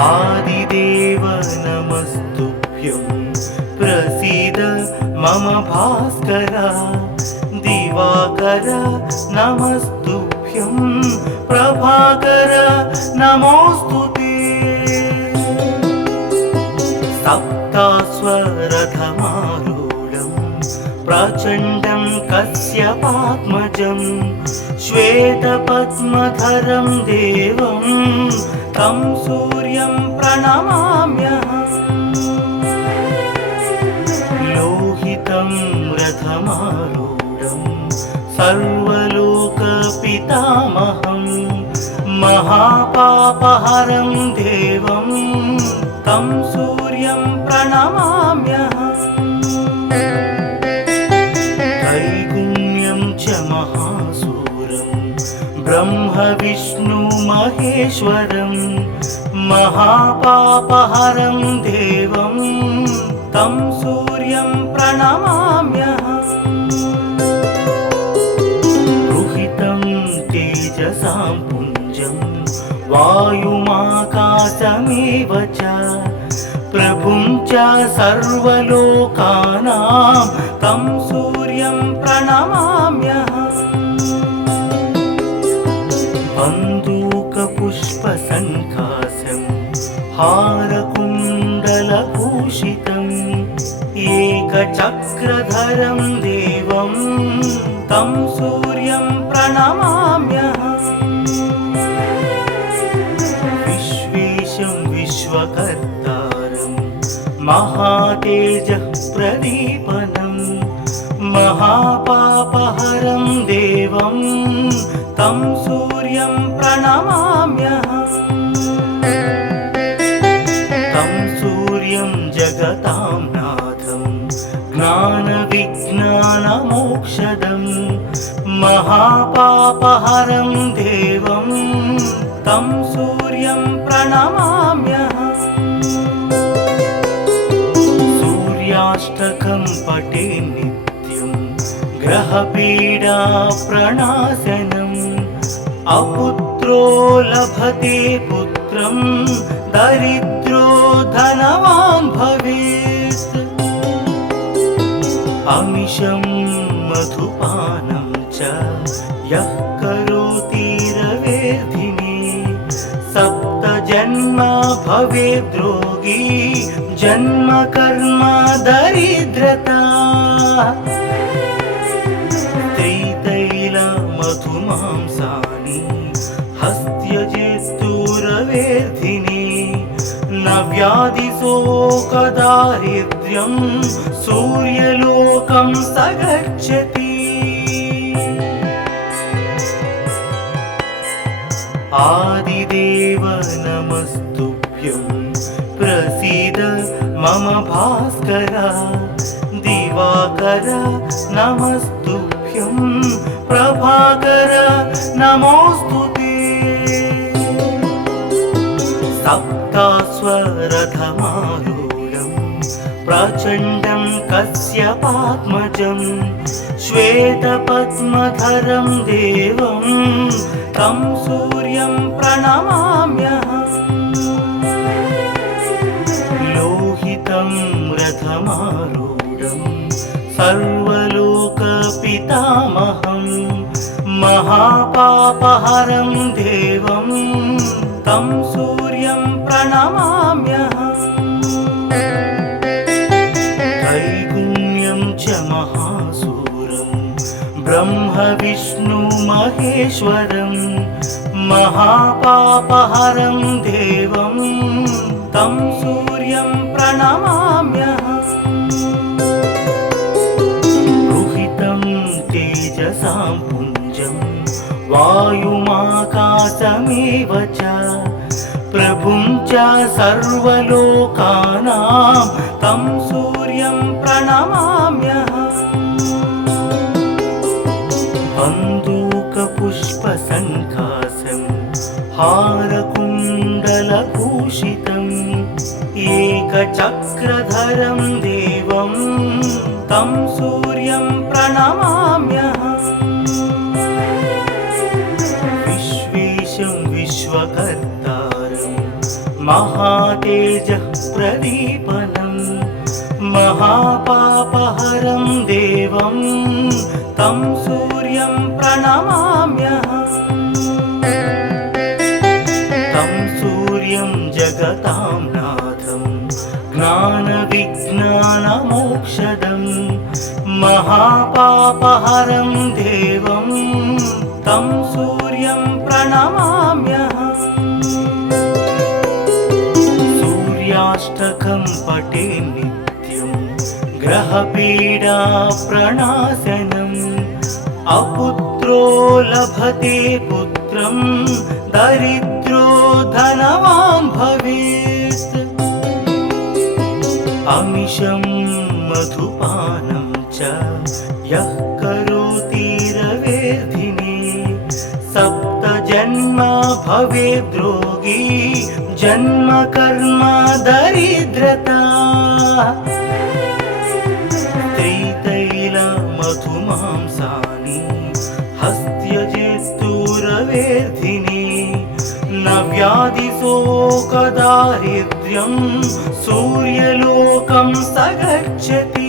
आदिदेव नमस्तुभ्यं प्रसीद मम भास्कर दिवाकर नमस्तुभ्यं प्रभाकर नमोस्तुते सप्तास्वरथमारूढं प्रचण्डं कश्यपात्मजं श्वेतपद्मधरं देवं तं सूर्यं प्रणमाम्यहम् लोहितं रथमारूढं सर्वलोकपितामहं महापापहरं देवं तं सूर्यं प्रणमाम्यहम् त्रैगुण्यं च महासूरं ब्रह्म विष्णु महेश्वरं महापापहरं देवं तं सूर्यं प्रणमाम्यहम् रुहितं तेजसां पुञ्जं वायुमाकाशमेव च प्रभुं च सर्वलोकानां तं सूर्यं प्रणमाम्यहम् बन्दूकपुष्पसङ्काशं हारकुण्डलभूषितम् एकचक्रधरं देवं तं सूर्यं प्रणमाम्यहम् विश्वेशं विश्वकर्तारं महातेजः प्रदीपनं महापापहरं देवं तं सूर्यं प्रणमाम्यहम् तं सूर्यं जगतां नाथं ज्ञानविज्ञानमोक्षदं महापापहरं देवं तं सूर्यं प्रणमाम्यहम् सूर्याष्टकं पठे नित्यं ग्रहपीडाप्रणाशनम् अपुत्रो लभते पुत्रं दरिद्रो धनवान् भवेत् अमिषं मधुपानं च यः करोति रवेर्धिने सप्तजन्म भवेद्रोगी जन्म कर्म दरिद्रता त्रितैलमधुमांसानि हस्त्यजेस्तुरवेर्धिने न व्याधिशोकदारिद्र्यं सूर्यलोकं स गच्छति आदिदेव नमस्तुभ्यं प्रसीद मम भास्कर दिवाकर नमस्तुभ्यं प्रभाकर नमोस्तुते सप्तास्वरथमारूढं प्रचण्डं कश्यपात्मजं श्वेतपद्मधरं देवं तं सूर्यं प्रणमाम्यहम् लोहितं रथमारूढं सर्वलोकपितामहं महापापहरं देवं तं सूर्यं प्रणमाम्यहम् त्रैगुण्यं च महासूरं ब्रह्म विष्णु महेश्वरं महापापहरं देवं तं सूर्यं प्रणमाम्यहम् रुहितं तेजसां पुञ्जं वायुमाकाशमेव च प्रभुं च सर्वलोकानां तं सूर्यं प्रणमाम्यहम् बन्दूकपुष्पसङ्काशं हारकुण्डलभूषितम् एकचक्रधरं देवं तं सूर्यं प्रणमाम्यहम् विश्वेशं विश्वकर्तारं महातेजः प्रदीपनं महापापहरं देवं तं सूर्यं प्रणमाम्यहम् तं सूर्यं जगतां नाथं ज्ञानविज्ञानमोक्षदं महापापहरं देवं तं सूर्यं प्रणमाम्यहम् सूर्याष्टकं पठे नित्यं ग्रहपीडा प्रणाशनम् अपुत्रो लभते पुत्रं दरिद्रो धनवान् भवेत् अमिषं मधुपानं च यः करोति रवेर्धिने सप्तजन्म भवेद्रोगी जन्म कर्म दरिद्रता त्रितैलमधुमांसानि हस्त्यजेस्तुरवेर्धिने न व्याधिशोकदारिद्र्यं सूर्यलोकं स गच्छति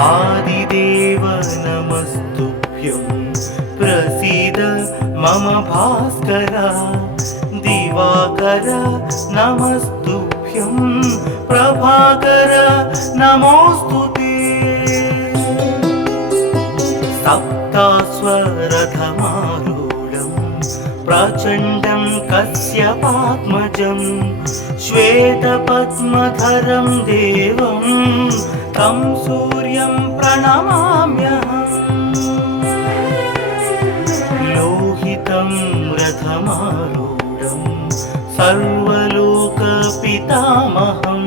आदिदेव नमस्तुभ्यं प्रसीद मम भास्कर दिवाकर नमस्तुभ्यं प्रभाकर नमोस्तुते सप्तास्वरथमारूढं प्रचण्डं कश्यपात्मजं श्वेतपद्मधरं देवं तं सूर्यं प्रणमाम्यहम् लोहितं रथमारूढं सर्वलोकपितामहं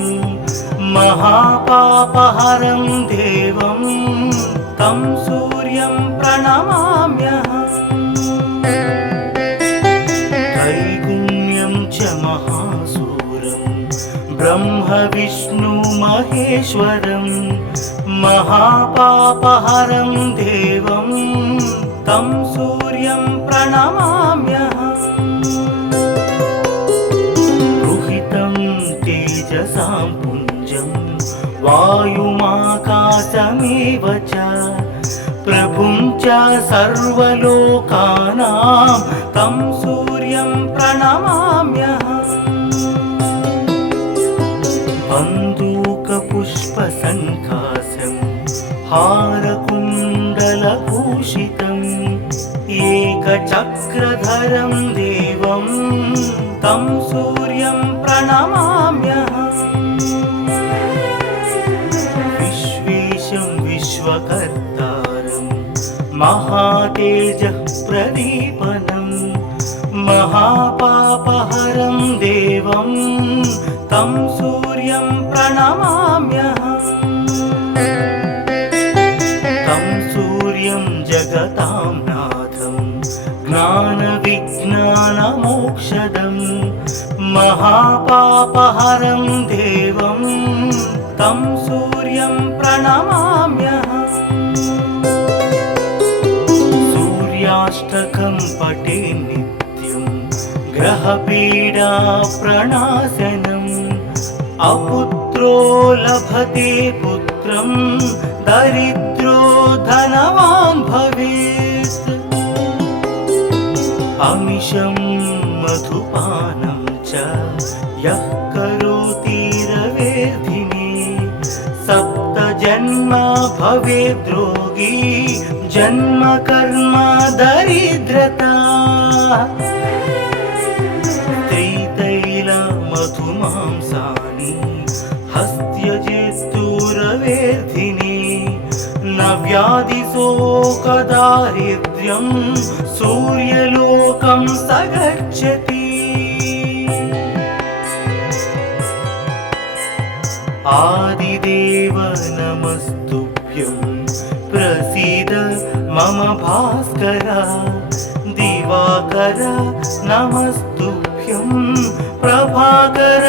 महापापहरं देवं तं सूर्यं प्रणमाम्यहम् त्रैगुण्यं च महासूरं ब्रह्म विष्णु महेश्वरं महापापहरं देवं तं सूर्यं प्रणमाम्यहम् रुहितं तेजसां पुञ्जं वायुमाकाशमेव च प्रभुं च सर्वलोकानां तं सूर्यं प्रणमाम्यहम् बन्दूकपुष्पसङ्काशं हारकुण्डलभूषितम् एकचक्रधरं देवं तं सूर्यं प्रणमाम्यहम् विश्वेशं विश्वकर्तारं महातेजः प्रदीपनं महापापहरं देवं तं सूर्यं प्रणमाम्यहम् तं सूर्यं जगतां नाथं ज्ञानविज्ञानमोक्षदं महापापहरं देवं तं सूर्यं प्रणमाम्यहम् सूर्याष्टकं पठे नित्यं ग्रहपीडा प्रणाशनम् अपुत्रो लभते पुत्रं दरिद्रो धनवान् भवेत् अमिषं मधुपानं च यः करोति रवेर्धिने सप्तजन्म भवेद्रोगी जन्म कर्म दरिद्रता त्रितैलमधुमांसानि हस्त्यजेस्तुरवेर्धिने न व्याधिशोकदारिद्र्यं सूर्यलोकं स गच्छति आदिदेव नमस्तुभ्यं प्रसीद मम भास्कर दिवाकर नमस्तुभ्यं प्रभाकर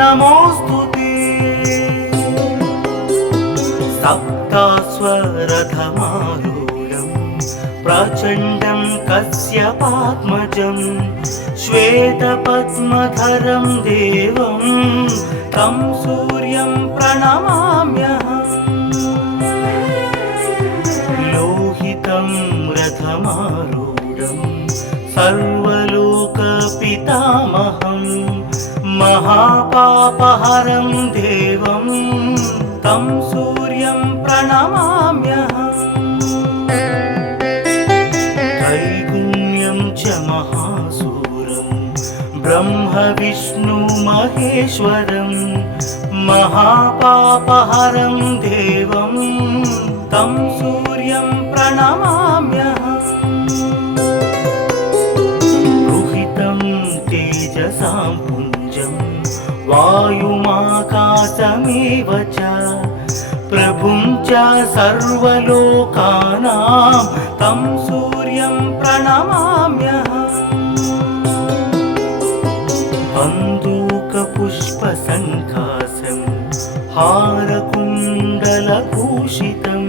नमोस्तुते सप्तास्वरथमारूढं प्रचण्डं कश्यपात्मजं श्वेतपद्मधरं देवं तं सूर्यं प्रणमाम्यहम् लोहितं रथमारूढं सर्वलोकपितामहं महापापहरं देवं तं सूर्यं प्रणमाम्यहम् त्रैगुण्यं च महासूरं ब्रह्म विष्णु महेश्वरं महापापहरं देवं तं सूर्यं प्रणमाम्यहम् रुहितं तेजसां पुञ्जं वायुमाकाशमेव च प्रभुं च सर्वलोकानां तं सूर्यं प्रणमाम्यहम् बन्दूकपुष्पसङ्कासं हारकुण्डलभूषितम्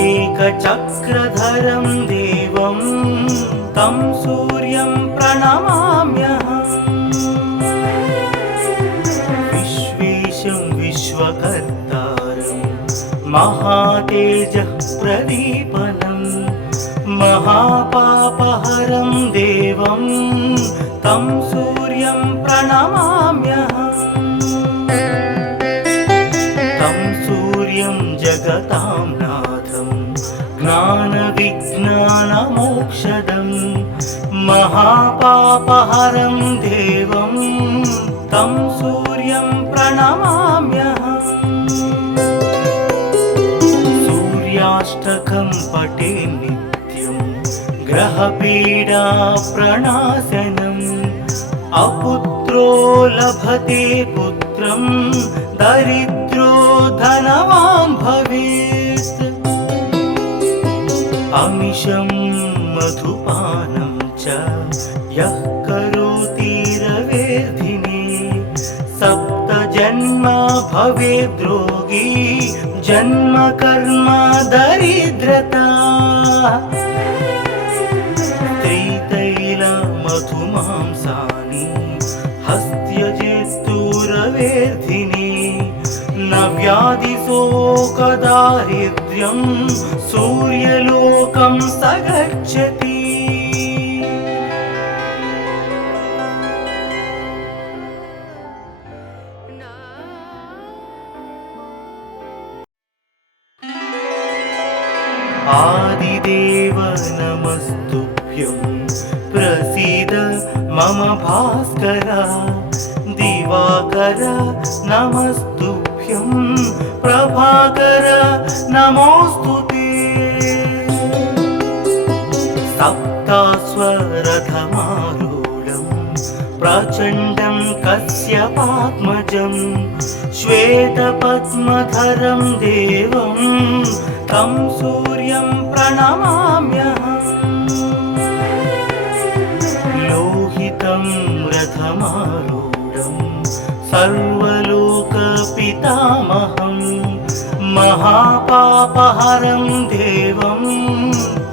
एकचक्रधरं देवं तं सूर्यं प्रणमाम्यहम् विश्वेशं विश्वकर्तारं महातेजः प्रदीपनं महापापहरं देवं तं सूर्यं प्रणमाम्यहम् तं सूर्यं जगतां नाथं ज्ञानविज्ञानमोक्षदं महापापहरं देवं तं सूर्यं प्रणमाम्यहम् सूर्याष्टकं पठे नित्यं ग्रहपीडा प्रणाशनम् अपुत्रो लभते पुत्रं दरिद्रो धनवान् भवेत् अमिषं मधुपानं च यः करोति रवेर्धिने सप्तजन्म भवेद्रोगी जन्म कर्म दरिद्रता त्रितैलमधुमांसानि हस्त्यजेस्तुरवेर्धिने न व्याधिशोकदारिद्र्यं सूर्यलोकं स गच्छति आदिदेव नमस्तुभ्यं प्रसीद मम भास्कर दिवाकर नमस्तुभ्यं प्रभाकर नमोस्तुते सप्तास्वरथमारूढं प्रचण्डं कश्यपात्मजं श्वेतपद्मधरं देवं तं सूर्यं प्रणमाम्यहम् लोहितं रथमारूढं सर्वलोकपितामहं महापापहरं देवं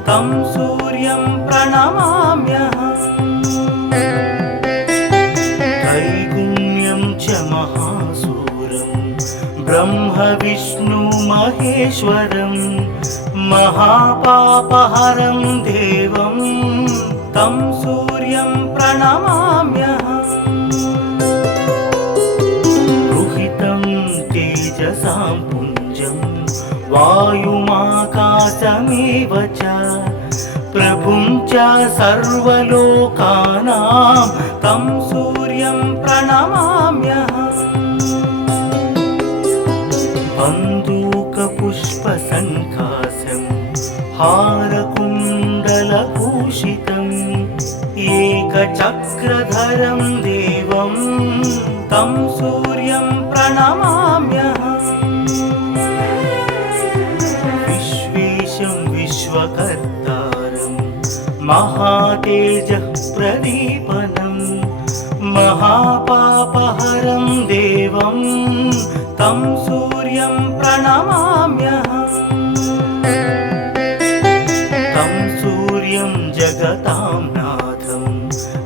तं सूर्यं प्रणमाम्यहम् त्रैगुण्यं च महासूरं ब्रह्म विष्णु महेश्वरं महापापहरं देवं तं सूर्यं प्रणमाम्यहम् रुहितं तेजसां पुञ्जं वायुमाकाशमेव च प्रभुं च सर्वलोकानां तं सूर्यं प्रणमाम्यहम् बन्दूकपुष्पसङ्कासं हारकुण्डलभूषितम् एकचक्रधरं देवं तं सूर्यं प्रणमाम्यहम् विश्वेशं विश्वकर्तारं महातेजः प्रदीपनं महापापहरं देवं तं सूर्यं प्रणमाम्यहम् तं सूर्यं जगतां नाथं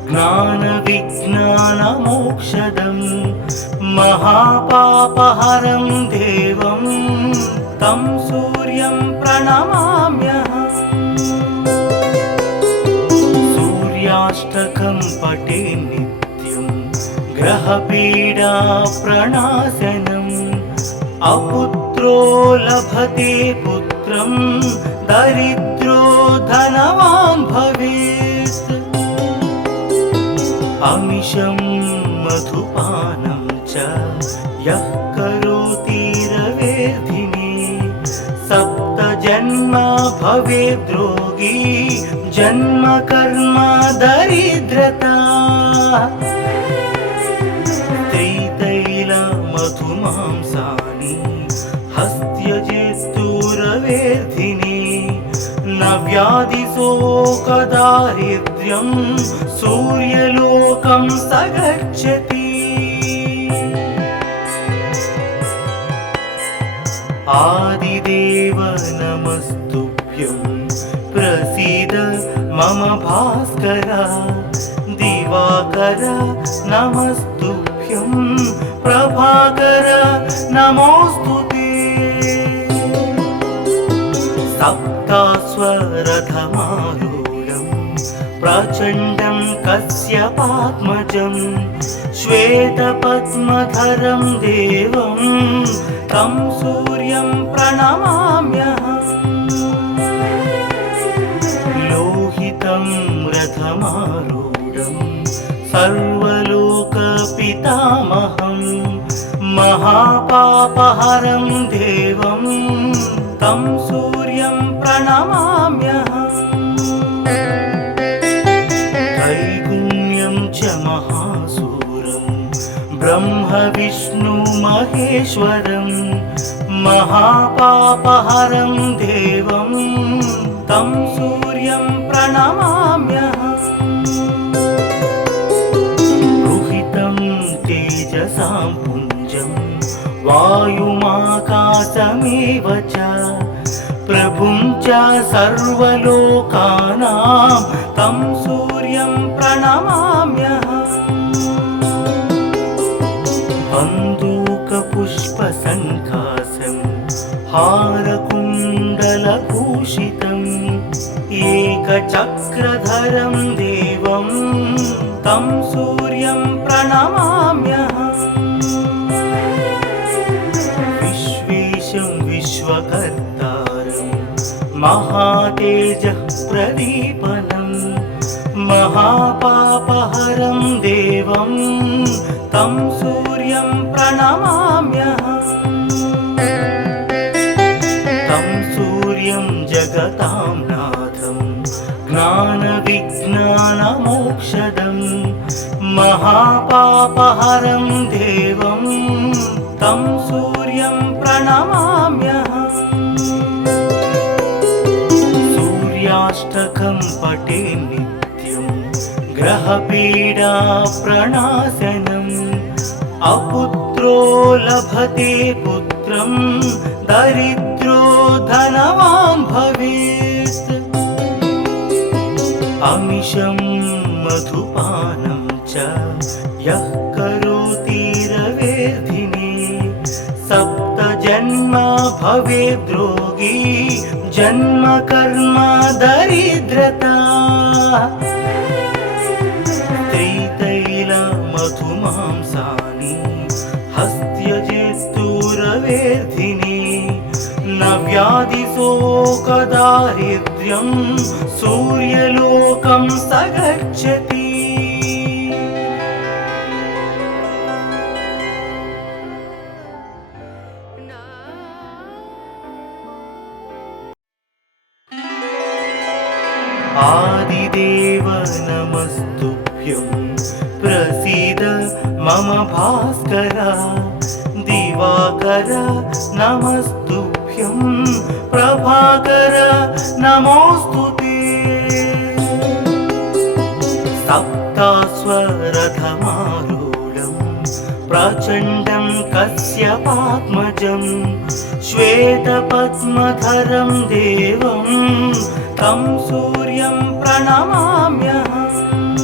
ज्ञानविज्ञानमोक्षदं महापापहरं देवं तं सूर्यं प्रणमाम्यहम् सूर्याष्टकं पठे नित्यं ग्रहपीडा प्रणाशनम् अपुत्रो लभते पुत्रं दरिद्रो धनवान् भवेत् अमिषं मधुपानं च यः करोति रवेर्धिने सप्तजन्म भवेद्रोगी जन्म कर्म दरिद्रता मधुमांसानि हस्त्यजेस्तुरवेर्धिने न व्याधिशोकदारिद्र्यं सूर्यलोकं स गच्छति आदिदेव नमस्तुभ्यं प्रसीद मम भास्कर दिवाकर नमस्तुभ्यं प्रभाकर नमोस्तुते सप्तास्वरथमारूढं प्रचण्डं कश्यपात्मजं श्वेतपद्मधरं देवं तं सूर्यं प्रणमाम्यहम् लोहितं रथमारूढं सर्वलोकपितामहं महापापहरं देवं तं सूर्यं प्रणमाम्यहम् त्रैगुण्यं च महासूरं ब्रह्म विष्णु महेश्वरं महापापहरं देवं तं सूर्यं प्रणमाम्यहम् तेजसां पुञ्जं वायुमाकाशमेव च प्रभुं च सर्वलोकानां तं सूर्यं प्रणमाम्यहम् बन्दूकपुष्पसङ्काशं हारकुण्डलभूषितम् एकचक्रधरं देवं तं सूर्यं प्रणमाम्यहम् विश्वेशं विश्वकर्तारं महातेजः प्रदीपनं महापापहरं देवं तं सूर्यं प्रणमाम्यहम् तं सूर्यं जगतां नाथं ज्ञानविज्ञानमोक्षदं महापापहरं देवं तं सूर्यं प्रणमाम्यहम् सूर्याष्टकं पठे नित्यं ग्रहपीडा प्रणाशनम् अपुत्रो लभते पुत्रं दरिद्रो धनवान् भवेत् अमिषं मधुपानं च यः करोति रवेर्धिने सप्तजन्म भवेद्रोगी जन्म कर्म दरिद्रता मधुमांसानि हस्त्यजेस्तुरवेर्धिने न व्याधिशोकदारिद्र्यं सूर्यलोकं स गच्छति आदिदेव नमस्तुभ्यं प्रसीद मम भास्कर दिवाकर नमस्तुभ्यं प्रभाकर नमोस्तुते सप्तास्वरथमारूढं प्रचण्डं कश्यपात्मजं श्वेतपद्मधरं देवं तं सूर्यं प्रणमाम्यहम्।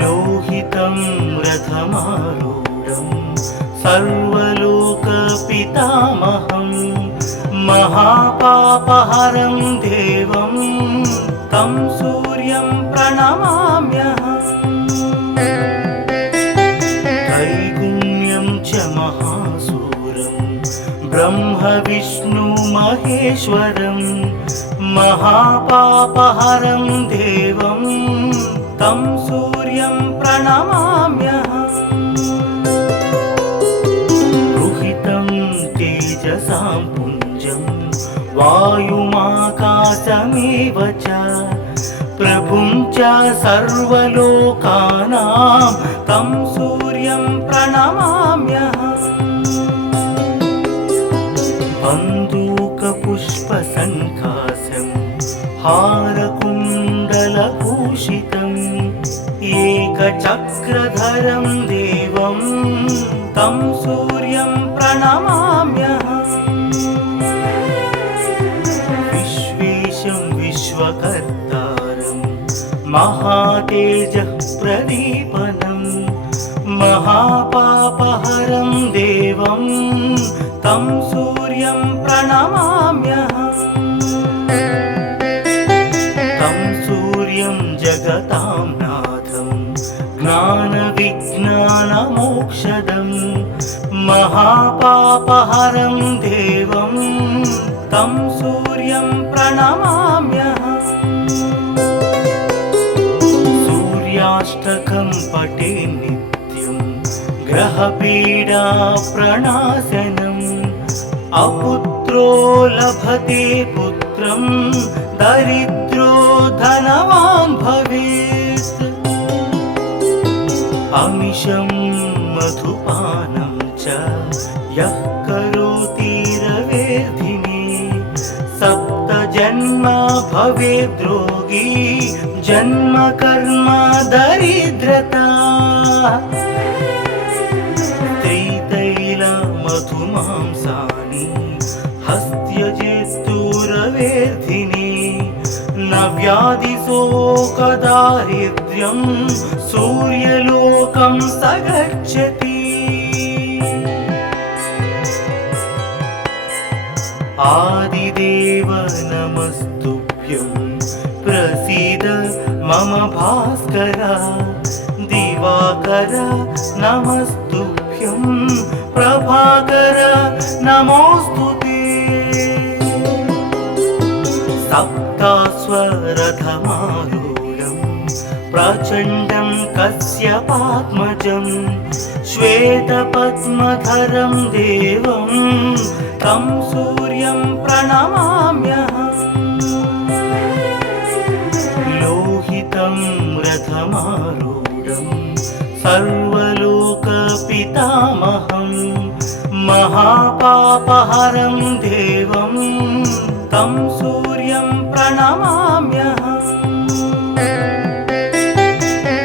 लोहितं रथमारूढं सर्वलोकपितामहं महापापहरं देवं तं सूर्यं प्रणमाम्यहम्। त्रैगुण्यं च महासूरं ब्रह्म विष्णु महेश्वरं महापापहरं देवं तं सूर्यं प्रणमाम्यहम्। रुहितं तेजसां पुञ्जं वायुमाकाशमेव च प्रभुं च सर्वलोकानां तं सूर्यं प्रणमाम्यहम्। बन्दूकपुष्पसङ्काशं हारकुण्डलभूषितम् एकचक्रधरं देवं तं सूर्यं प्रणमाम्यहम्। विश्वेशं विश्वकर्तारं महातेजः प्रदीपनं महापापहरं देवं तं सूर्यं प्रणमाम्यहम्। तं सूर्यं जगतां नाथं ज्ञानविज्ञानमोक्षदं महापापहरं देवं तं सूर्यं प्रणमाम्यहम्। सूर्याष्टकं पठे नित्यं ग्रहपीडा प्रणाशनम् अपुत्रो लभते पुत्रं दरिद्रो धनवान् भवेत्। अमिषं मधुपानं च यः करोति रवेर्धिने सप्तजन्म भवेद्रोगी जन्म कर्म दरिद्रता। त्रितैलमधुमांसानि हस्त्यजेतुरवेर्धिने न व्याधिशोकदारिद्र्यं सूर्यलोकं स गच्छति। आदिदेव नमस्तुभ्यं प्रसीद मम भास्कर। दिवाकर नमस्तुभ्यं प्रभाकर नमोऽस्तुते। सप्ताश्वरथमारूढं प्रचण्डं कश्यपात्मजं श्वेतपद्मधरं देवं तं सूर्यं प्रणमाम्यहम्। लोहितं रथमारूढं सर्वलोकपितामहं महापापहरं देवं तं सूर्यं प्रणमाम्यहम्।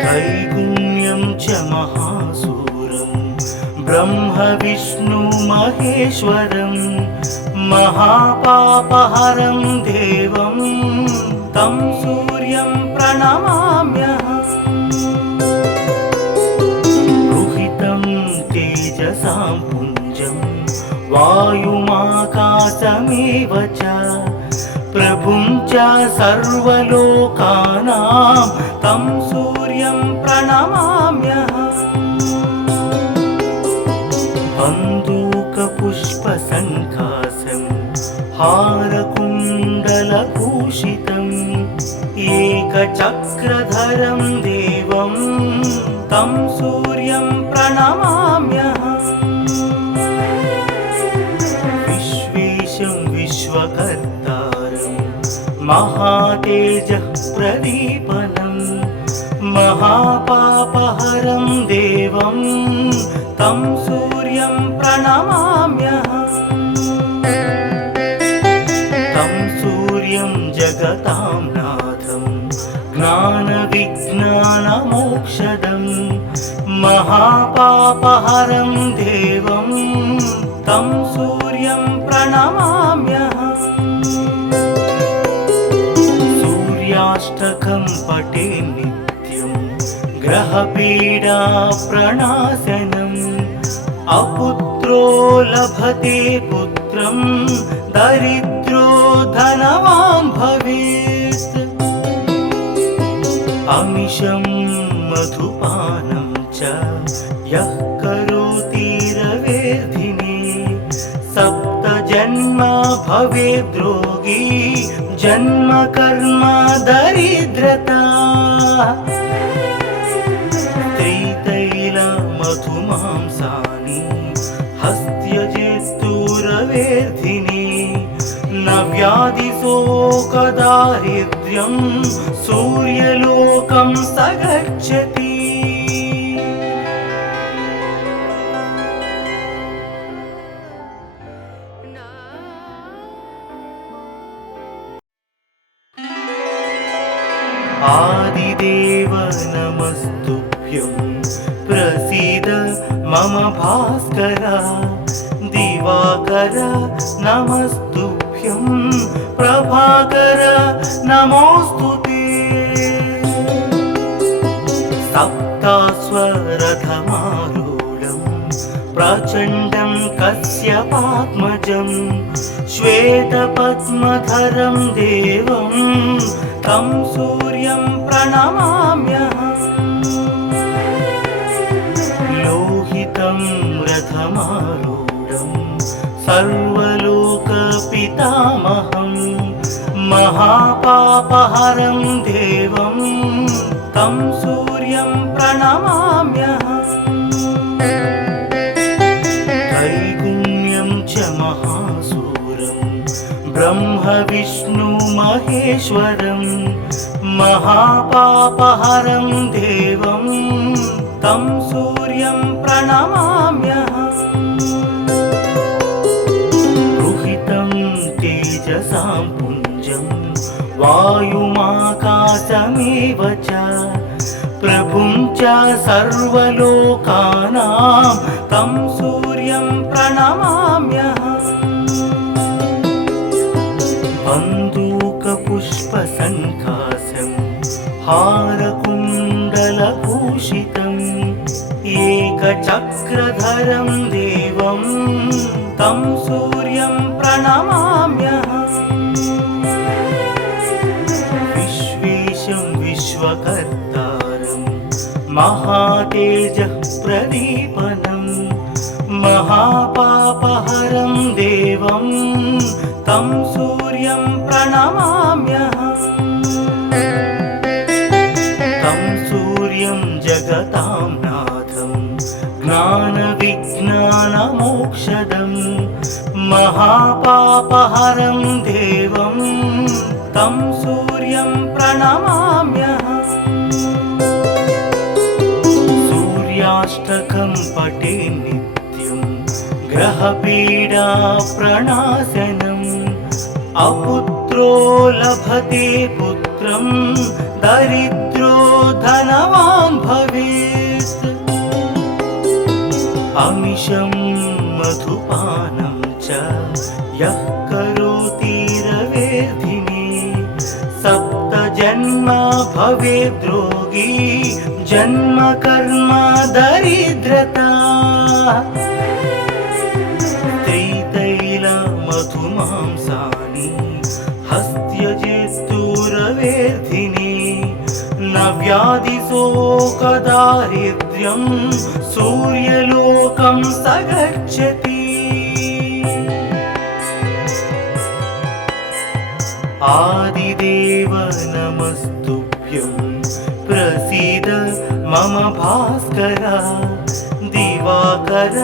त्रैगुण्यं च महासूरं ब्रह्म विष्णु महेश्वरं महापापहरं देवं तं सूर्यं प्रणमाम्यहम्। रुहितं तेजसां पुञ्जं वायुमाकाशमेव च प्रभुं च सर्वलोकानां तं सूर्यं प्रणमाम्यहम्। बन्दूकपुष्पसङ्काशं हारकुण्डलभूषितम् एकचक्रधरं देवं तं सूर्यं प्रणमाम्यहम्। विश्वेशं विश्वकर्तारं महातेजः प्रदीपनं महापापहरं देवं तं सूर्यं प्रणमाम्यहम्। तं सूर्यं जगतां नाथं ज्ञानविज्ञानमोक्षदं महापापहरं देवं तं सूर्यं प्रणमाम्यहम् सूर्याष्टकं पठे नित्यं ग्रहपीडा प्रणाशनम् अपुत्रो लभते पुत्रं दरिद्रो धनवान् भवेत् अमिषं मधुपानं च यः करोति रवेर्धिने सप्तजन्म भवेद्रोगी जन्म कर्म दरिद्रता स्त्रीतैलमधुमांसानि हस्त्यजेस्तुरवेर्धिने न व्याधिशोकदारिद्र्यं सूर्यलोकं स गच्छति आदिदेव नमस्तुभ्यं प्रसीद मम भास्कर दिवाकर नमस्तुभ्यं प्रभाकर नमोऽस्तुते सप्तास्वरथमारूढं प्रचण्डं कश्यपात्मजं श्वेतपद्मधरं देवं तं सूर्यं प्रणमाम्यहम् लोहितं रथमारूढं सर्वलोकपितामहं महापापहरं देवं तं सूर्यं प्रणमाम्यहम् त्रैगुण्यं च महासूरं ब्रह्म विष्णु महेश्वरं महापापहरं देवं तं सूर्यं प्रणमाम्यहम् रुहितं तेजसां पुञ्जं वायुमाकाशमेव च प्रभुं च सर्वलोकानां तं सूर्यं प्रणमाम्यहम् बन्दूकपुष्पसङ्काशं हारकुण्डलभूषितम् एकचक्रधरं देवं तं सूर्यं प्रणमाम्यहम् विश्वेशं विश्वकर्तारं महातेजः प्रदीपनं महापापहरं देवं तं सूर्यं प्रणमाम्यहम् तं सूर्यं जगतां नाथं ज्ञानविज्ञानमोक्षदं महापापहरं देवं तं सूर्यं प्रणमाम्यहम् सूर्याष्टकं पठे नित्यं ग्रहपीडा प्रणाशनम् अपुत्रो लभते पुत्रं दरिद्रो धनवान् भवेत् अमिषं मधुपानं च यः करोति रवेर्धिने सप्तजन्म भवेद्रोगी जन्म कर्म दरिद्रता स्त्रीतैलमधुमांसानि हस्त्यजेस्तुरवेर्धिने न व्याधिशोकदारिद्र्यं सूर्यलोकं स गच्छति आदिदेव नमस्तुभ्यं प्रसीद मम भास्कर दिवाकर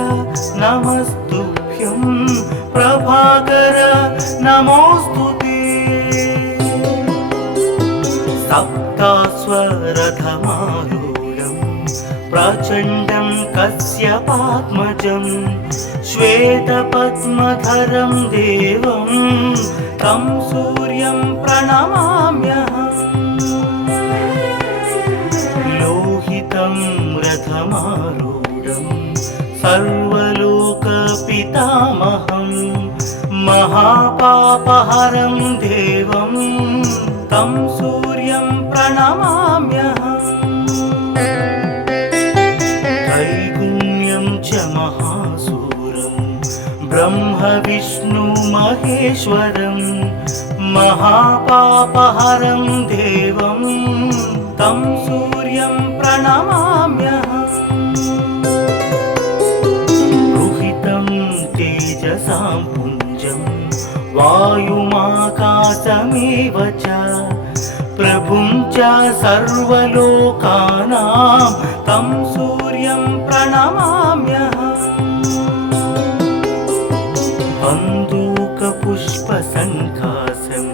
नमस्तुभ्यं प्रभाकर नमोऽस्तुते सप्तास्वरथमारूढं प्रचण्डं कश्यपात्मजं श्वेतपद्मधरं देवं तं सूर्यं प्रणमाम्यहम् लोहितं रथं रथमारूढं सर्वलोकपितामहं महापापहरं देवं तं सूर्यं प्रणमाम्यहम् त्रैगुण्यं च महासूरं ब्रह्म विष्णु महेश्वरं महापापहरं देवं तं सूर्यं प्रणमाम्यहम् रुहितं तेजसां पुञ्जं वायुमाकाशमेव च प्रभुं च सर्वलोकानां तं सूर्यं प्रणमाम्यहम् बन्दूकपुष्पसङ्कासं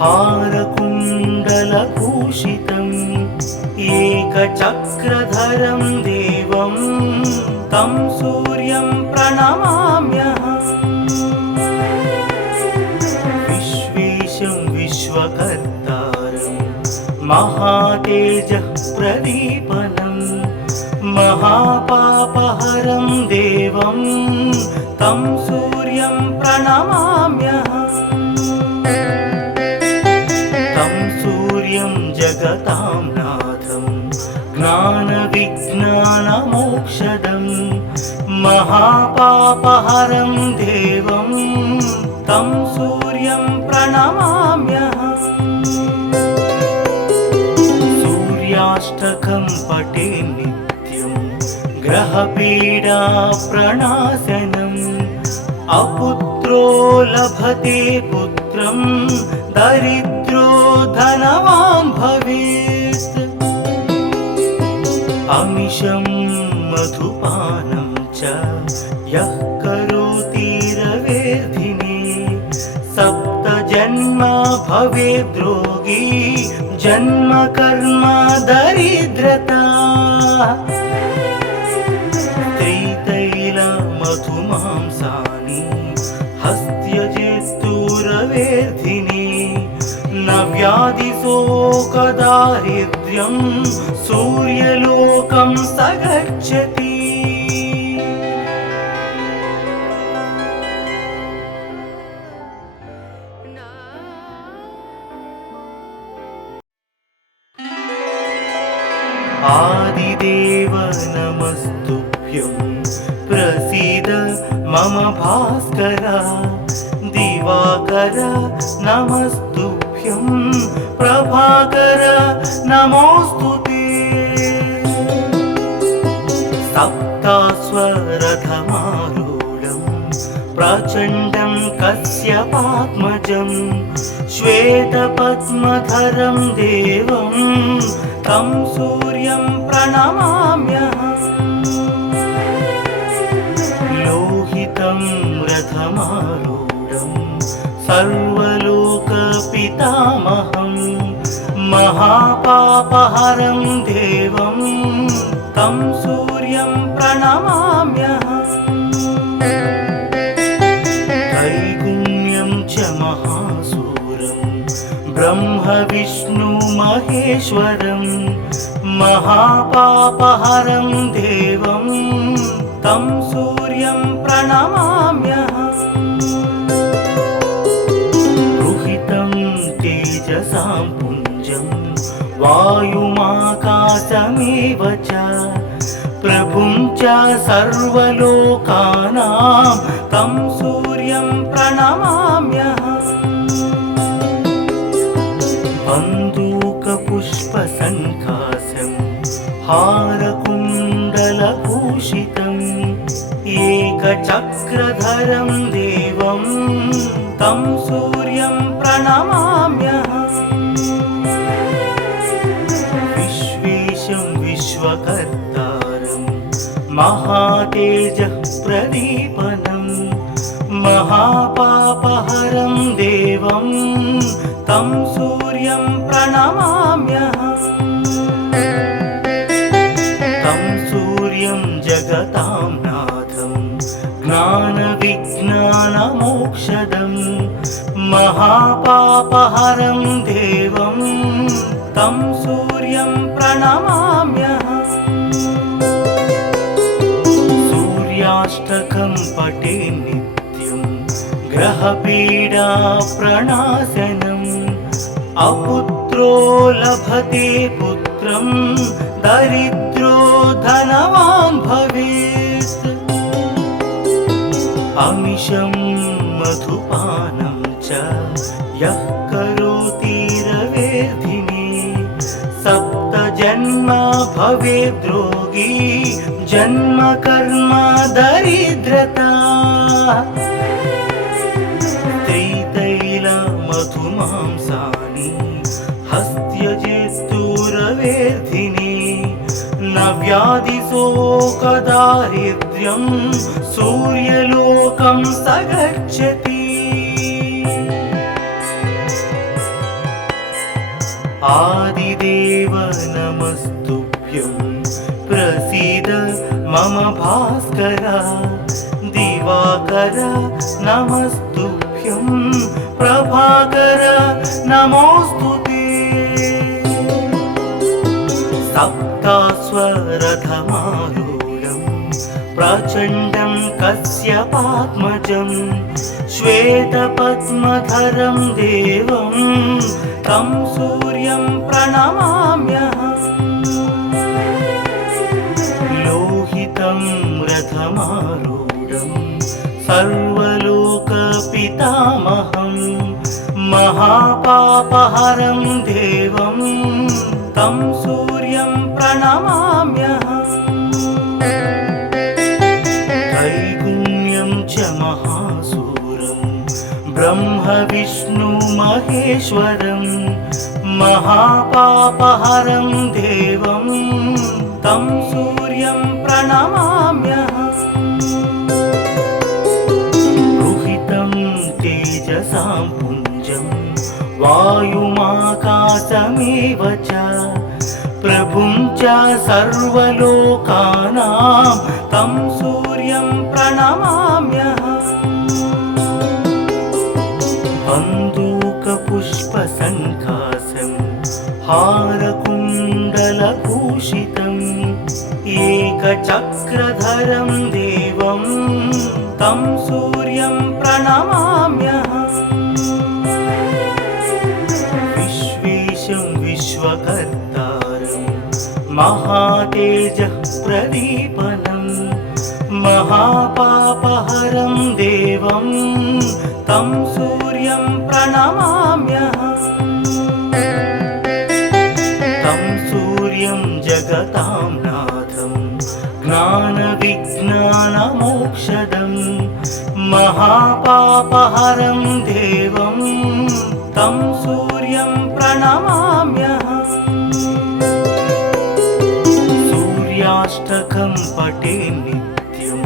हारकुण्डलभूषितम् एकचक्रधरं देवं तं सूर्यं प्रणमाम्यहम् विश्वेशं विश्वकर्तारं महातेजः प्रदीपनं महापापहरं देवं तं सूर्यं प्रणमाम्यहम् तं सूर्यं जगतां नाथं ज्ञानविज्ञानमोक्षदं महापापहरं देवं तं सूर्यं प्रणमाम्यहम् सूर्याष्टकं पठे नित्यं ग्रहपीडा प्रणाशनम् अपुत्रो लभते पुत्रं दरिद्रो धनवान् भवेत् अमिषं मधुपानं च यः करोति रवेर्धिने सप्तजन्म भवेद्रोगी जन्म कर्म दरिद्रता त्रितैलमधुमांसानि हस्त्यजेस्तुरवेर्धिने न व्याधिशोकदारिद्र्यं सूर्यलोकं स गच्छति आदिदेव नमस्तुभ्यं प्रसीद मम भास्कर दिवाकर नमस्तुभ्यं प्रभाकर नमोस्तुते सप्तास्वरथमारूढं प्रचण्डं कश्यपात्मजं श्वेतपद्मधरं देवं तं सूर्यं प्रणमाम्यहम् लोहितं रथमारूढं सर्वलोकपितामहं महापापहरं देवं तं सूर्यं प्रणमाम्यहम् त्रैगुण्यं च महासूरं ब्रह्म विष्णु महेश्वरं महापापहरं देवं तं सूर्यं प्रणमाम्यहम् रुहितं तेजसां पुञ्जं वायुमाकाशमेव च प्रभुं च सर्वलोकानां तं सूर्यं प्रणमाम्यहम् बन्दूकपुष्पसङ्कासं हारकुण्डलभूषितम् एकचक्रधरं देवं तं सूर्यं प्रणमाम्यहम् विश्वेशं विश्वकर्तारं महातेजः प्रदीपनं महापापहरं देवं तं सूर्यं प्रणमाम्यहम् तं सूर्यं जगतां नाथं ज्ञानविज्ञानमोक्षदं महापापहरं देवं तं सूर्यं प्रणमाम्यहम् सूर्याष्टकं पठे नित्यं ग्रहपीडा प्रणाशनम् अपुत्रो लभते पुत्रं दरिद्रो धनवान् भवेत् अमिषं मधुपानं च यः करोति रवेर्धिने सप्तजन्म भवेद्रोगी जन्म कर्म दरिद्रता मधुमांसानि हस्त्यजेस्तु रवेर्धिने न व्याधिशोकदारिद्र्यं सूर्यलोकं स गच्छति आदिदेव नमस्तुभ्यं प्रसीद मम भास्कर दिवाकर नमस्तुभ्यं प्रभाकर नमोस्तुते सप्तास्वरथमारूढं प्रचण्डं कश्यपात्मजं श्वेतपद्मधरं देवं तं सूर्यं प्रणमाम्यहम् लोहितं रथमारूढं सर्वलोकपितामहं महापापहरं देवं तं सूर्यं प्रणमाम्यहम् त्रैगुण्यं च महासूरं ब्रह्म महेश्वरं महापापहरं देवं तं सूर्यं प्रणमाम्यहम् तेजसां पुञ्जं वायुमाकाशमेव च प्रभुं च सर्वलोकानां तं सूर्यं प्रणमाम्यहम् बन्दूकपुष्पसङ्काशं हारकुण्डलभूषितम् एकचक्रधरं देवं तं सूर्यं प्रणमाम्यहम् विश्वेशं विश्वकर्तारं महातेजः प्रदीपनं महापापहरं देवं तं सूर्यं प्रणमाम्यहम् तं सूर्यं जगतां नाथं ज्ञानविज्ञानमोक्षदं महापापहरं देवं तं सूर्यं प्रणमाम्यहम् सूर्याष्टकं पठे नित्यं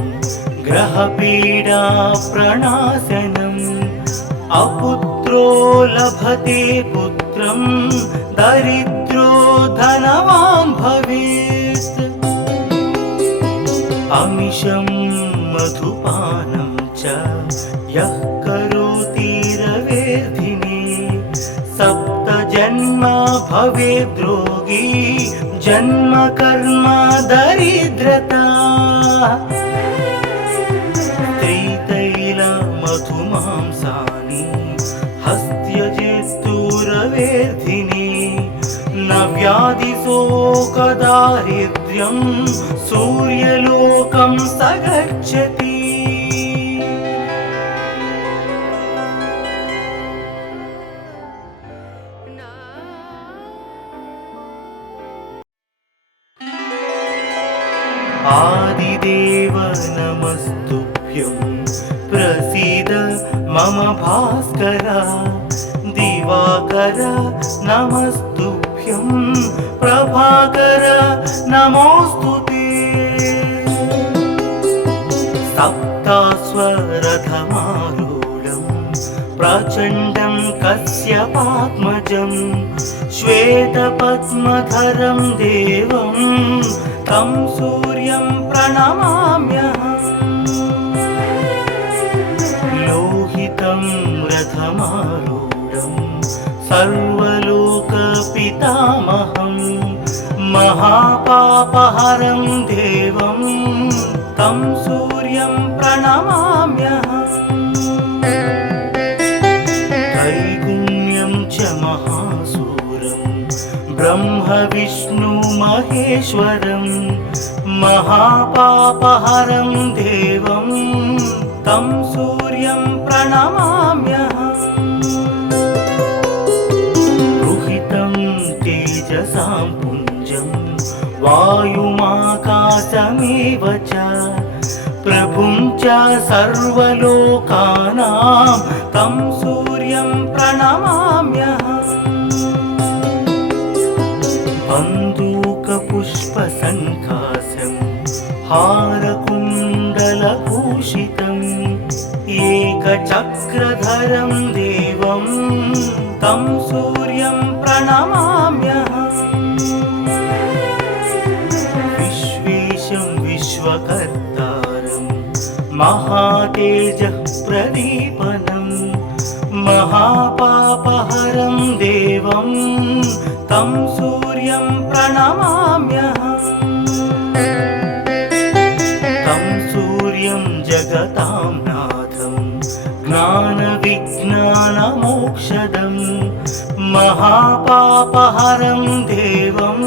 ग्रहपीडा प्रणाशनम् अपुत्रो लभते पुत्रं दरिद्रो धनवान् भवेत् अमिषं मधुपानं च यः करोति रवेर्धिने सप्तजन्म भवेद्रोगी जन्म कर्म दरिद्रता मधुमांसानि हस्त्यजेस्तु रवेर्धिने न व्याधिशोकदारिद्र्यं सूर्यलोकं स गच्छति आदिदेव नमस्तुभ्यं प्रसीद मम भास्कर दिवाकर नमस्तुभ्यं प्रभाकर नमोस्तुते सप्तास्वरथमारूढं प्रचण्डं कश्यपात्मजं श्वेतपद्मधरं देवं तं सूर्यं प्रणमाम्यहम् लोहितं रथमारूढं सर्वलोकपितामहं महापापहरं देवं तं सूर्यं सूर्यं प्रणमाम्यहम् त्रैगुण्यं च महासूरं ब्रह्म विष्णु महेश्वरं महापापहरं देवं तं सूर्यं प्रणमाम्यहम् रुहितं तेजसां पुञ्जं वायुमाकाशमेव च प्रभुं च सर्वलोकानां तं सूर्यं प्रणमाम्यहम् बन्दूकपुष्पसङ्काशं हारकुण्डलभूषितम् एकचक्रधरं देवं तं सूर्यं प्रणमाम्यहम् विश्वेशं विश्वकर्तारं महातेजः प्रदीपनं महापापहरं देवं तं सूर्यं प्रणमाम्यहम् तं सूर्यं जगतां नाथं ज्ञानविज्ञानमोक्षदं महापापहरं देवं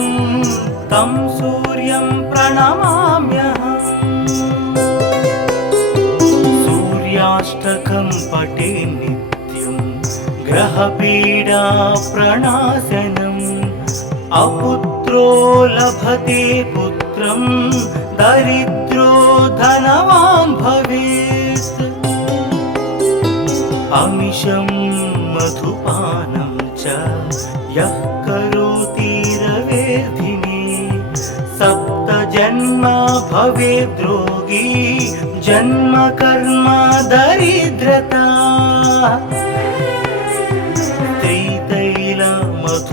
तं सूर्यं प्रणमाम्यहम् सूर्याष्टकं पठे नित्यं ग्रहपीडा प्रणाशनम् अपुत्रो लभते पुत्रं दरिद्रो धनवान् भवेत् अमिषं मधुपानं च यः करोति रवेर्धिने सप्तजन्म भवेद्रोगी जन्म कर्म दरिद्रता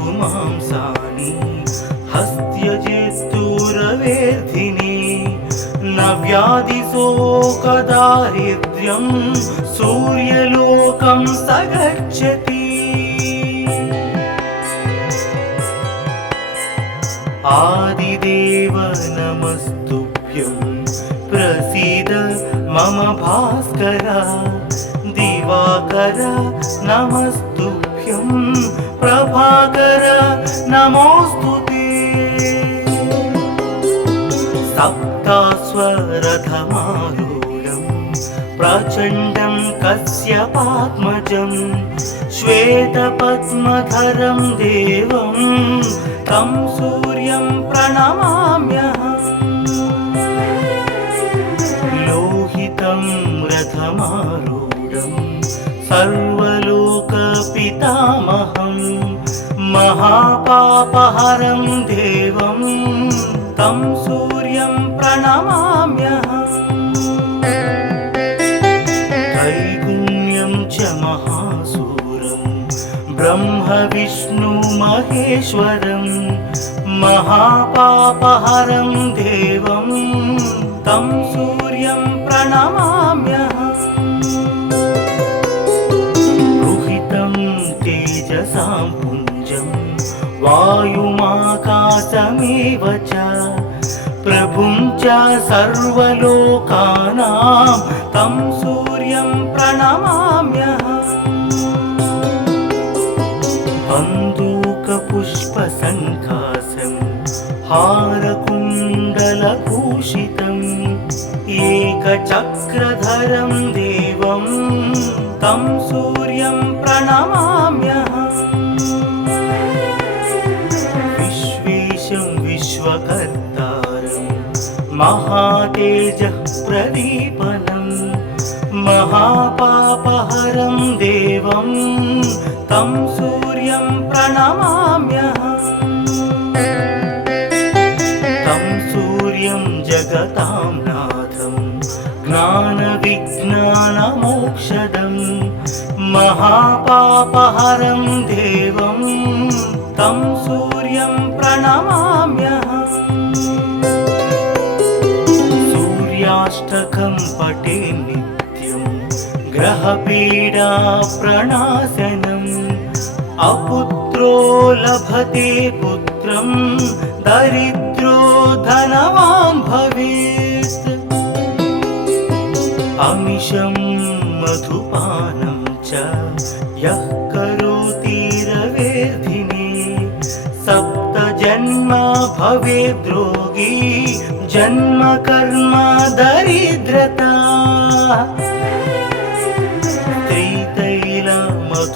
त्रितैलमधुमांसानि हस्त्यजेस्तुरवेर्धिने न व्याधिशोकदारिद्र्यं सूर्यलोकं स गच्छति आदिदेव नमस्तुभ्यं प्रसीद मम भास्कर दिवाकर नमस्तुभ्यं प्रभाकर नमोस्तुते सप्तास्वरथमारूढं प्रचण्डं कश्यपात्मजं श्वेतपद्मधरं देवं तं सूर्यं प्रणमाम्यहम् लोहितं रथमारूढं सर्वलोकपितामहं महापापहरं देवं तं सूर्यं प्रणमाम्यहम् त्रैगुण्यं च महासूरं ब्रह्म विष्णु महेश्वरं महापापहरं देवं तं सूर्यं प्रणमाम्यहम् रुहितं तेजसां पुञ्जं वायुमाकाशमेव च प्रभुं च सर्वलोकानां तं सूर्यं प्रणमाम्यहम् बन्दूकपुष्पसङ्काशं हारकुण्डलभूषितम् एकचक्रधरं देवं तं सूर्यं प्रणमाम्यहम् विश्वेशं विश्वकर्तारं महातेजः प्रदीपनं महापापहरं देवं तं सूर्यं प्रणमाम्यहम् तं सूर्यं जगतां नाथं ज्ञानविज्ञानमोक्षदं महापापहरं देवं तं सूर्यं प्रणमाम्यहम् सूर्याष्टकं पठे नित्यं ग्रहपीडा प्रणाशनम् अपुत्रो लभते पुत्रं दरिद्रो धनवान् भवेत् अमिषं मधुपानं च यः करोति रवेर्धिने सप्तजन्मा भवेद्रोगी जन्म कर्म दरिद्रता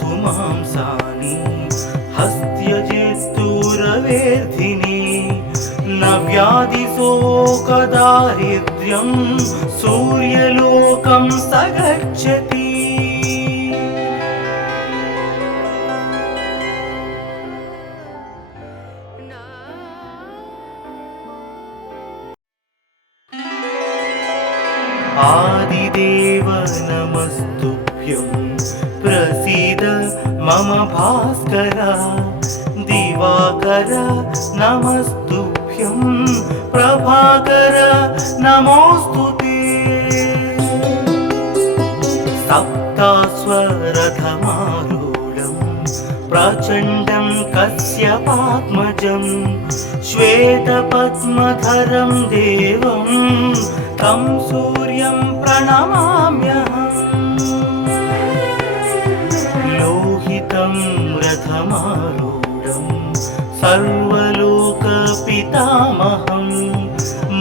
त्रितैलमधुमांसानि हस्त्यजेस्तु रवेर्धिने न व्याधिशोकदारिद्र्यं सूर्यलोकं स गच्छति आदिदेव नमस्तुभ्यं प्रसीद मम भास्कर दिवाकर नमस्तुभ्यं प्रभाकर नमोस्तुते सप्तास्वरथमारूढं प्रचण्डं कश्यपात्मजं श्वेतपद्मधरं देवं तं सूर्यं प्रणमाम्यहम् लोहितं रथमारूढं सर्वलोकपितामहं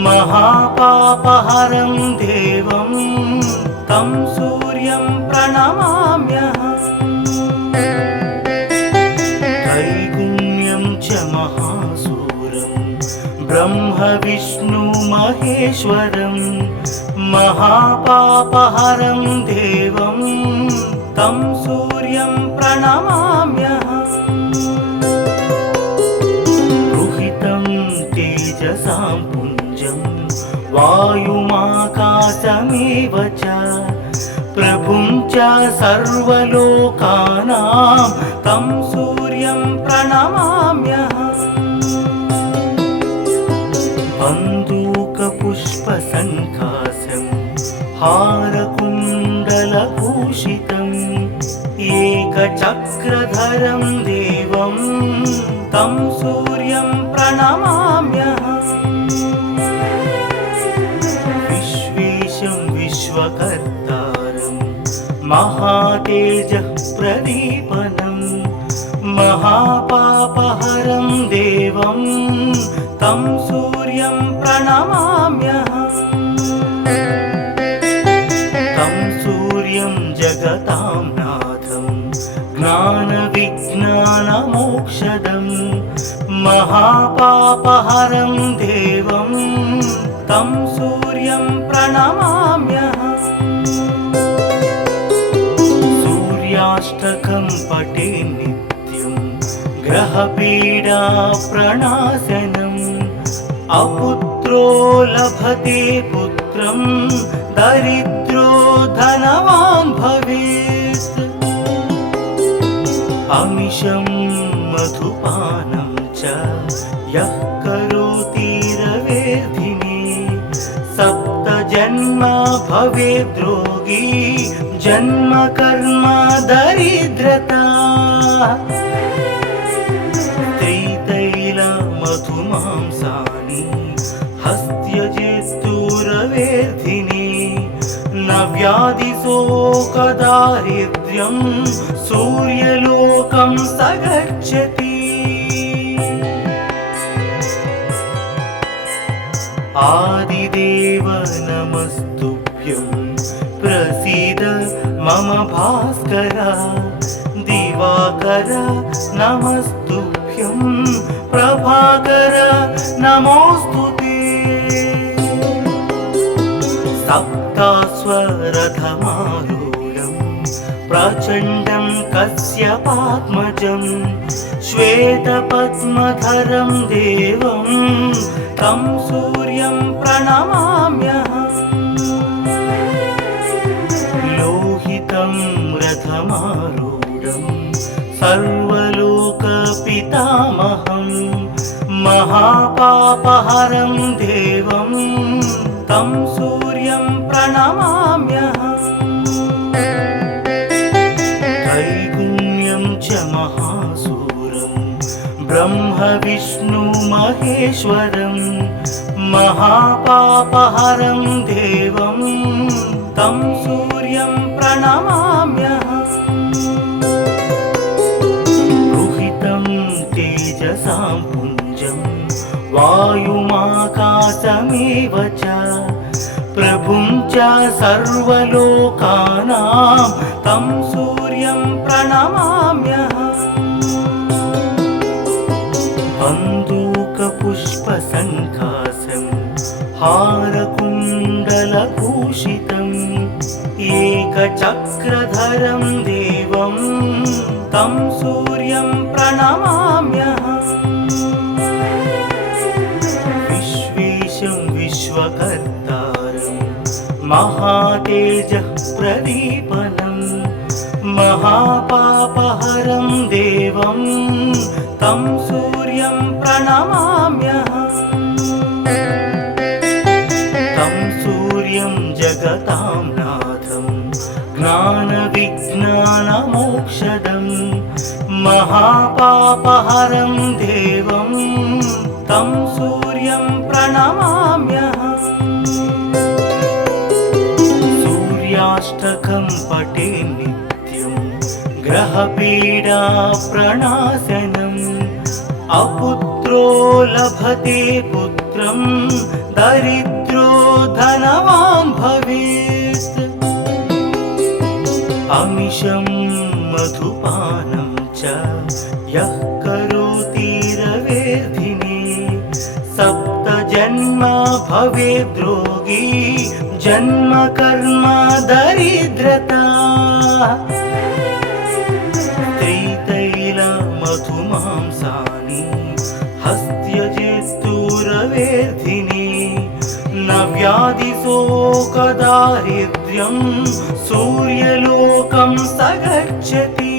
महापापहरं देवं तं सूर्यं प्रणमाम्यहम् त्रैगुण्यं च महासूरं ब्रह्म विष्णु महेश्वरं महापापहरं देवं तं सूर्यं प्रणमाम्यहम् रुहितं तेजसां पुञ्जं वायुमाकाशमेव च प्रभुं च सर्वलोकानां तं सूर्यं प्रणमाम्यहम् बन्दूकपुष्पसङ्काशं हारकुण्डलभूषितम् एकचक्रधरं देवं तं सूर्यं प्रणमाम्यहम् विश्वेशं विश्वकर्तारं महातेजः प्रदीपनं महापापहरं देवं तं सूर्यं प्रणमाम्यहम् तं सूर्यं जगतां नाथं ज्ञानविज्ञानमोक्षदं महापापहरं देवं तं सूर्यं प्रणमाम्यहम् सूर्याष्टकं पठे नित्यं ग्रहपीडा प्रणाशनम् अपुत्रो लभते पुत्रं दरिद्रो धनवान् भवेत् अमिषं मधुपानं च यः करोति रवेर्धिने सप्तजन्मा भवेद्रोगी जन्म कर्म दरिद्रता त्रितैलमधुमांसानि हस्त्यजेस्तु रवेर्धिने न व्याधिशोकदारिद्र्यं सूर्यलोकं स गच्छति आदिदेव नमस्तुभ्यं प्रसीद मम भास्कर दिवाकर नमस्तुभ्यं प्रभाकर नमोस्तुते सप्तास्वरथमारूढं प्रचण्डं कश्यपात्मजं श्वेतपद्मधरं देवं तं सूर्यं प्रणमाम्यहम् लोहितं रथमारूढं सर्वलोकपितामहं महापापहरं देवं तं सूर्यं प्रणमाम्यहम् त्रैगुण्यं च महासूरं ब्रह्म विष्णु महेश्वरं महापापहरं देवं तं सूर्यं प्रणमाम्यहम् रुहितं तेजसां पुञ्जं वायुमाकाशमेव च प्रभुं च सर्वलोकानां तं सूर्यं प्रणमाम्यहम् बन्दूकपुष्पसङ्कासं हारकुण्डलभूषितम् एकचक्रधरं देवं तं सूर्यं प्रणमाम्यहम् विश्वेशं विश्वकर्तारं महातेजः प्रदीपनं महापापहरं देवं तं सूर्यं प्रणमाम्यहम् तं सूर्यं जगतां नाथं ज्ञानविज्ञानमोक्षदं महापापहरं देवं तं सूर्यं प्रणमाम्यहम् सूर्याष्टकं पठे नित्यं ग्रहपीडा प्रणाशनम् अपुत्रो लभते पुत्रं दरिद्रो धनवान् भवेत् अमिषं मधुपानं च यः करोति रवेर्धिने सप्तजन्म भवेद्रोगी जन्म कर्म दरिद्रता त्रितैलमधुमांसानि हस्त्यजेस्तुरवेर्धिने न व्याधिशोकदारिद्र्यं सूर्यलोकं स गच्छति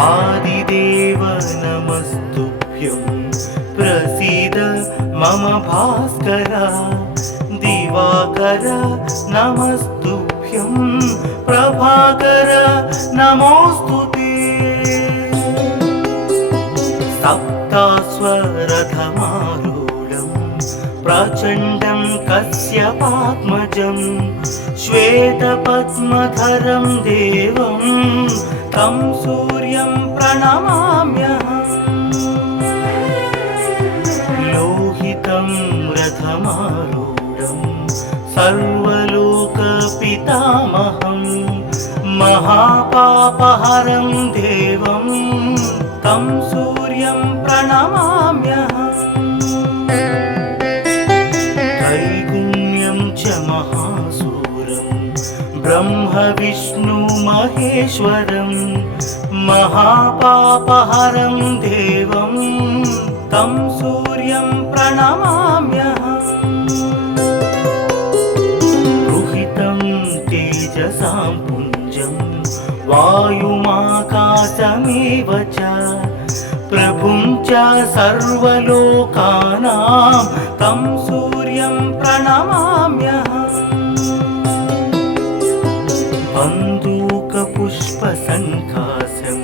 आदिदेव नमस्तुभ्यं प्रसीद मम भास्कर दिवाकर नमस्तुभ्यं प्रभाकर नमोस्तुते सप्तास्वरथमारूढं प्रचण्डं कश्यपात्मजं श्वेतपद्मधरं देवं तं सूर्यं प्रणमाम्यहम् लोहितं रथमारूढं सर्वलोकपितामहं महापापहरं देवं तं सूर्यं प्रणमाम्यहम् त्रैगुण्यं च महासूरं ब्रह्म महेश्वरं महापापहरं देवं तं सूर्यं प्रणमाम्यहम् रुहितं तेजसां पुञ्जं वायुमाकाशमेव च प्रभुं च सर्वलोकानां तं सूर्यं प्रणमाम्यहम् बन्दूकपुष्पसङ्कासं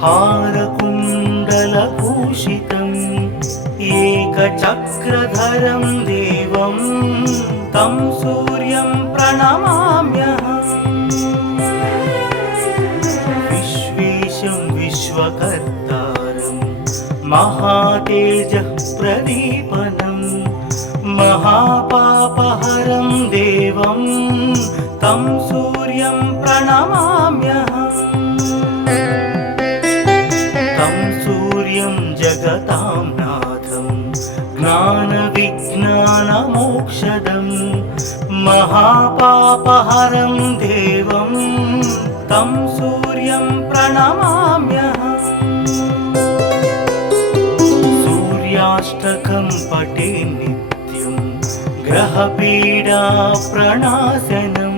हारकुण्डलभूषितम् एकचक्रधरं देवं तं सूर्यं प्रणमाम्यहम् विश्वेशं विश्वकर्तारं महातेजः प्रदीपनं महापापहरं देवं तं सूर्यं प्रणमाम्यहम् तं सूर्यं जगतां नाथं ज्ञानविज्ञानमोक्षदं महापापहरं देवं तं सूर्यं प्रणमाम्यहम् सूर्याष्टकं पठे नित्यं ग्रहपीडा प्रणाशनम्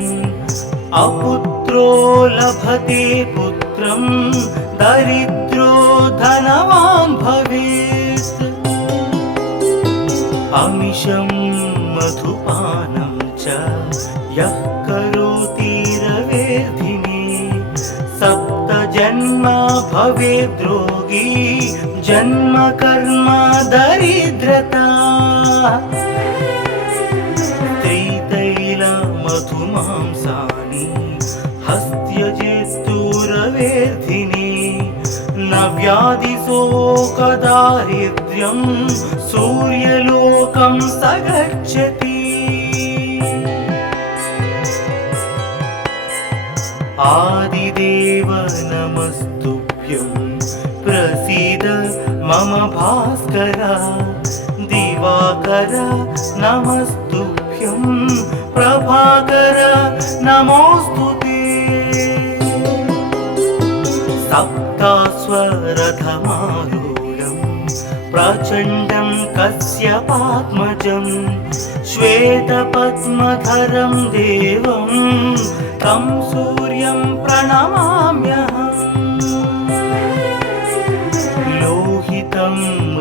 अपुत्रो लभते पुत्रं दरिद्रो धनवान् भवेत् अमिषं मधुपानं च यः करोति रवेर्धिने सप्त जन्म भवेद्रोगी जन्म कर्म दरिद्रता त्रितैल मधुमांसानि हस्त्यजेस्तुरवेर्धिनि न व्याधिशोकदारिद्र्यं सूर्यलोकं स गच्छति आदिदेव नमस्तुभ्यं प्रसीद मम भास्कर दिवाकर नमस्तुभ्यं प्रभाकर नमोस्तुते सप्तास्वरथमारूढं प्रचण्डं कश्यपात्मजं श्वेतपद्मधरं देवं तं सूर्यं प्रणमाम्यहम् लोहितं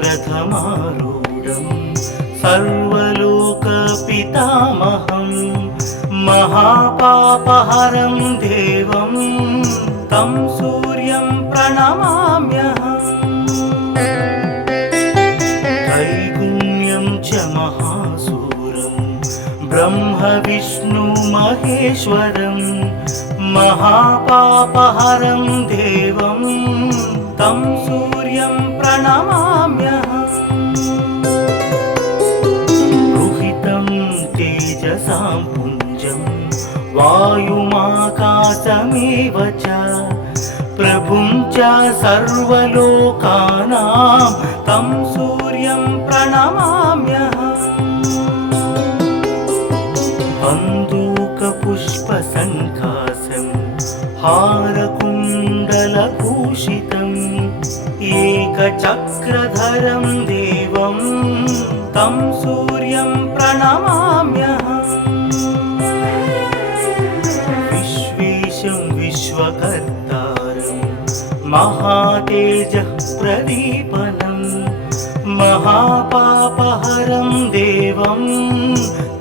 रथमारूढं सर्वलोकपितामहं महापापहरं देवं तं सूर्यं प्रणमाम्यहम् त्रैगुण्यं च महासूरं ब्रह्म विष्णु महेश्वरं महापापहरं देवं तं सूर्यं प्रणमाम्यहम् रुहितं तेजसां पुञ्जं वायुमाकाशमेव च प्रभुं च सर्वलोकानां तं सूर्यं प्रणमाम्यहम् बन्दूकपुष्पसङ्कासं हारकुण्डलभूषितम् एकचक्रधरं देवं तं सूर्यं प्रणमाम्यहम् विश्वेशं विश्वकर्तारं महातेजः प्रदीपनं महापापहरं देवं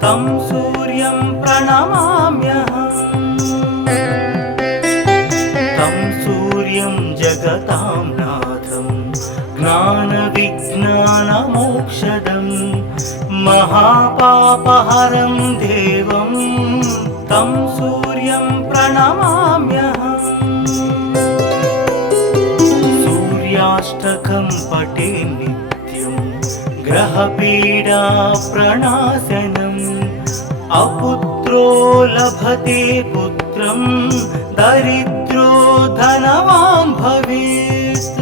तं सूर्यं प्रणमाम्यहम् तं सूर्यं जगतां नाथं ज्ञानविज्ञानमोक्षदं महापापहरं देवं तं सूर्यं प्रणमाम्यहम् सूर्याष्टकं पठे नित्यं ग्रहपीडा प्रणाशनम् अपुत्रो लभते पुत्रं दरिद्रो धनवान् भवेत्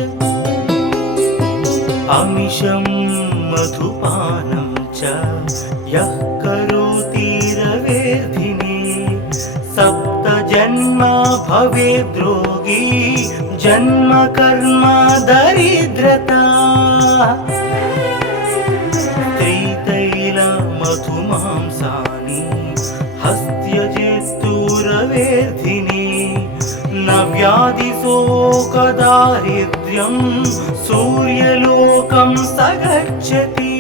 अमिषं मधुपानं च यः करोति रवेर्धिने सप्तजन्म भवेद्रोगी जन्म कर्म दरिद्रता त्रितैल मधुमांसानि हस्त्यजेस्तुरवेर्धिनि न व्याधिशोकदारिद्र्यं सूर्यलोकं स गच्छति